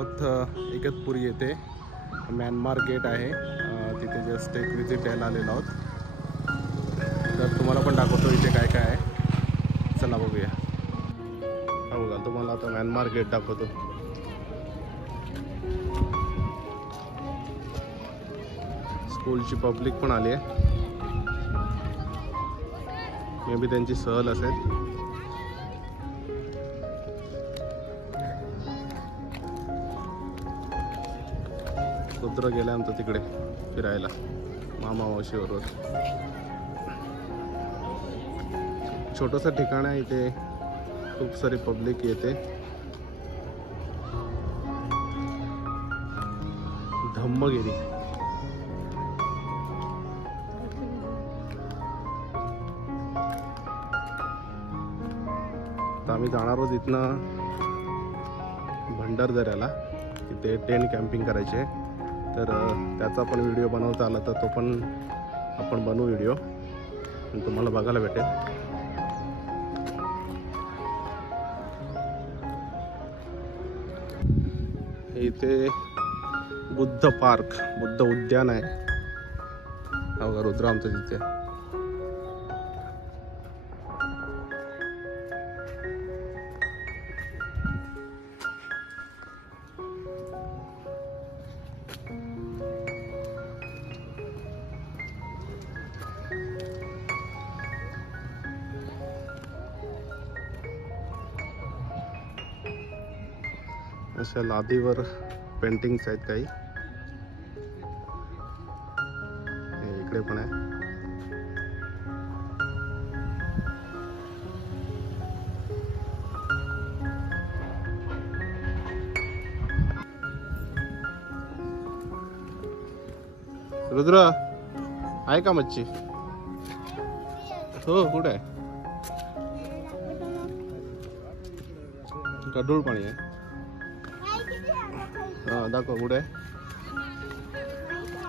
आहोत इगतपुरी येथे Myanmar gate आहे, तिथे जस्ट एक विजिट द्यायला आलेलो आहोत. तर तुम्हाला पण दाखवतो इथे काय काय आहे. चला बघूया. हा बघा, तुम्हाला आता म्यानमार गेट दाखवतो. स्कूलची पब्लिक पण आली आहे. मे बी त्यांची सहल असेल. रुद्र गेला आमचं तिकडे फिरायला मामा मावशीबरोबर. छोटंसं ठिकाण आहे, इथे खूप सारी पब्लिक येते. धम्मगिरी. तर आम्ही जाणार आहोत इथनं भंडारदऱ्याला, तिथे टेंट कॅम्पिंग करायचे आहे. तर त्याचा पण व्हिडिओ बनवता आला तर तो पण आपण बनवू व्हिडिओ आणि तुम्हाला बघायला भेटेल. इथे बुद्ध पार्क, बुद्ध उद्यान आहे. बघा रुद्र आमचं तिथे. अशा लादीवर पेंटिंग्स आहेत काही. इकडे पण आहे. रुद्र आहे का मच्छी? हो, कुठे आहे? गढूळ पाणी आहे. हा दाखव, कुठे आहे?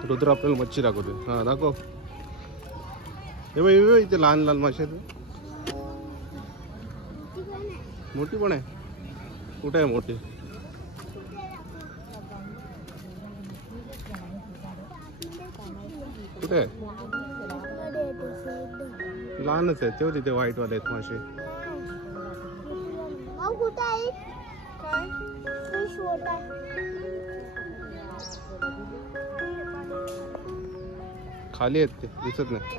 रुद्र आपल्याला मच्छी दाखवते. हा दाखव. हे बाई इथे लहान लहान मासे आहेत. मोठी पण आहे. कुठे आहे मोठी? कुठे आहे? लहानच आहे तेव्हा. तिथे व्हाईट वाले आहेत मासे. खाली आहेत ते, दिसत नाही.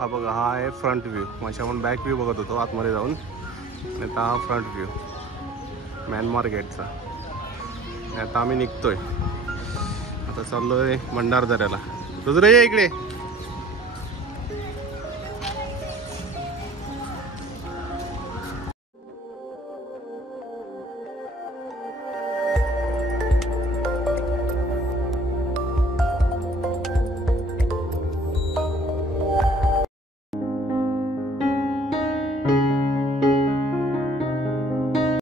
हा बघा, हा आहे फ्रंट व्ह्यू. मासे आपण बॅक व्ह्यू बघत होतो आतमध्ये जाऊन. आता हा फ्रंट व्ह्यू म्यानमार गेटचा. आता आम्ही निघतोय. आता चाललोय भंडारदऱ्याला. रुद्र ये इकडे.